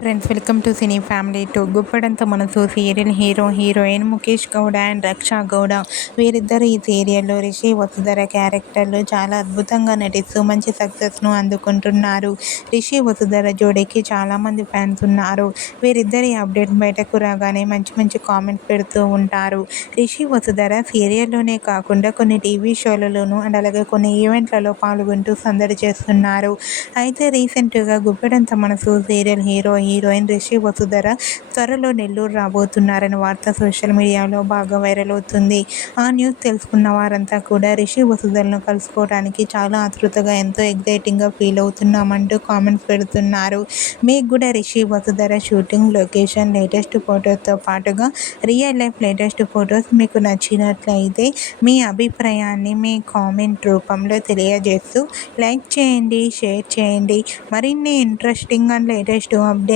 Friends welcome to cine family to Guppedantha Manasu serial hero heroine Mukesh Gowda and Raksha Gowda. వీరిద్దరు ఈ సీరియల్లో రిషి వసుధర క్యారెక్టర్లు చాలా అద్భుతంగా నటిస్తూ మంచి సక్సెస్ను అందుకుంటున్నారు. రిషి వసుధర జోడీకి చాలామంది ఫ్యాన్స్ ఉన్నారు. వీరిద్దరి అప్డేట్ బయటకు రాగానే మంచి మంచి కామెంట్స్ పెడుతూ ఉంటారు. రిషి వసుధర సీరియల్లోనే కాకుండా కొన్ని టీవీ షోలలోనూ అండ్ అలాగే కొన్ని ఈవెంట్లలో పాల్గొంటూ సందడి చేస్తున్నారు. అయితే రీసెంట్గా Guppedantha Manasu serial hero heroine Rishi Vasudhara త్వరలో నెల్లూరు రాబోతున్నారని వార్త సోషల్ మీడియాలో బాగా వైరల్ అవుతుంది. ఆ న్యూస్ తెలుసుకున్న వారంతా కూడా రిషి వసుధరను కలుసుకోవడానికి చాలా ఆతృతగా ఎంతో ఎగ్జైటింగ్గా ఫీల్ అవుతున్నామంటూ కామెంట్స్ పెడుతున్నారు. మీకు కూడా Rishi Vasudhara shooting location latest ఫొటోస్తో పాటుగా రియల్ లైఫ్ లేటెస్ట్ ఫొటోస్ మీకు నచ్చినట్లయితే మీ అభిప్రాయాన్ని మీ కామెంట్ రూపంలో తెలియజేస్తూ లైక్ చేయండి షేర్ చేయండి. మరిన్ని interesting and latest update